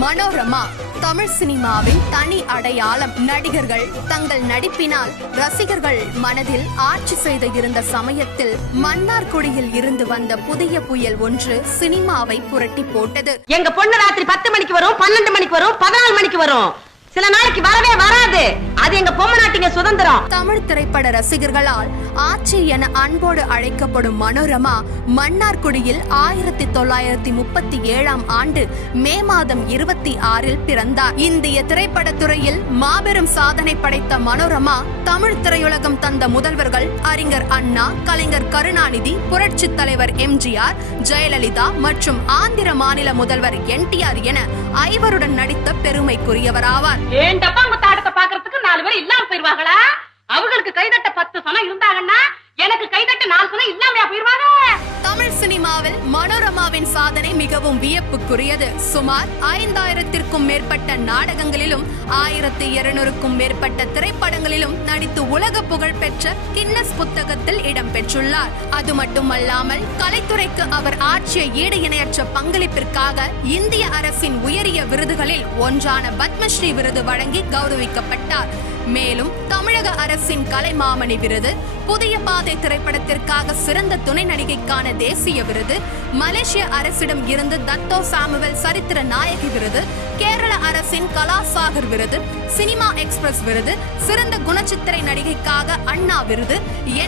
மனோரமா தமிழ் சினிமாவின் தனி அடையாளம். நடிகர்கள் தங்கள் நடிப்பினால் ரசிகர்கள் மனதில் ஆட்சி செய்து இருந்த சமயத்தில் மன்னார்குடியில் இருந்து வந்த புதிய புயல் ஒன்று சினிமாவை புரட்டி போட்டது. எங்க பொண்ணு ராத்திரி 10 மணிக்கு வரும், 12 மணிக்கு வரும், 14 மணிக்கு வரும், சில நாளைக்கு வரவே வராது. அது எங்க பொம்மநாட்டிங்க சுதந்திரம். தமிழ் திரைப்பட ரசிகர்களால் ஆட்சி என அன்போடு அழைக்கப்படும் மனோரமா மன்னார்குடியில் 1937 ஆண்டு மே மாதம் 26 பிறந்தார். இந்திய திரைப்பட துறையில் மாபெரும் சாதனை படைத்த மனோரமா தமிழ் திரையுலகம் தந்த முதல்வர்கள் அறிஞர் அண்ணா, கலைஞர் கருணாநிதி, புரட்சி தலைவர் எம்ஜிஆர், ஜெயலலிதா மற்றும் ஆந்திர மாநில முதல்வர் NTR என 5 நடித்த பெருமைக்குரியவராவார். ஏன் டப்பா உங்க தாடத்தை பாக்குறதுக்கு 4 பேர் இல்லாம போயிருவாங்களா? அவங்களுக்கு கைதட்ட 10 சனம் இருந்தாங்கன்னா எனக்கு கைதட்ட 4 சனம் இல்லாமயா போயிருவாங்க? தமிழ் சினிமாவில் மனோரமாவின் சாதனை மிகவும் வியப்புக்குரியது. சுமார் 5000த்திற்கும் மேற்பட்ட நாடகங்களிலும் 1200க்கும் மேற்பட்ட திரைப்படங்களிலும் நடித்து உலக புகழ் பெற்ற கின்னஸ் புத்தகத்தில் இடம் பெற்றுள்ளார். அது மட்டுமல்லாமல் கலைத்துறைக்கு அவர் ஆற்றிய ஈடு இணையற்ற பங்களிப்பிற்காக இந்திய அரசின் உயரிய விருதுகளில் ஒன்றான பத்மஸ்ரீ விருது வழங்கி கௌரவிக்கப்பட்டார். மேலும் தமிழக அரசின் கலைமாமணி விருது, புதிய பாதை திரைப்படத்திற்காக சிறந்த துணை நடிகைக்கான தேசிய விருது, மலேசிய அரசிடம் இருந்து தத்தோ சாமுவேல் சரித்திர நாயகி விருது, கேரள அரசின் கலாசாகர் விருது, சினிமா எக்ஸ்பிரஸ் விருது, சிறந்த குணச்சித்திரை நடிகைக்காக அண்ணா விருது,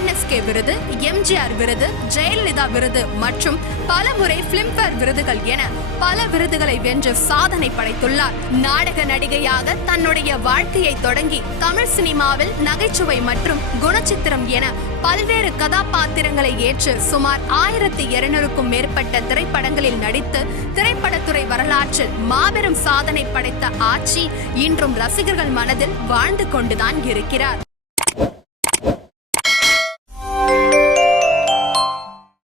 NSK விருது, MGR விருது, ஜெயலலிதா விருது மற்றும் பலமுறை பிலிம்பேர் விருதுகள் என பல விருதுகளை வென்று சாதனை படைத்துள்ளார். நாடக நடிகையாக தன்னுடைய வாழ்க்கையை தொடங்கி தமிழ் சினிமாவில் நகைச்சுவை மற்றும் குணச்சித்திரம் என பல்வேறு கதாபாத்திரங்களை ஏற்று சுமார் 1200க்கும் மேற்பட்ட திரைப்படங்களில் நடித்து திரைப்படத்துறை வரலாற்றில் மாபெரும் சாதனை படைத்த ஆட்சி இன்றும் ரசிகர்கள் மனதில் வாழ்ந்து கொண்டுதான் இருக்கிறார்.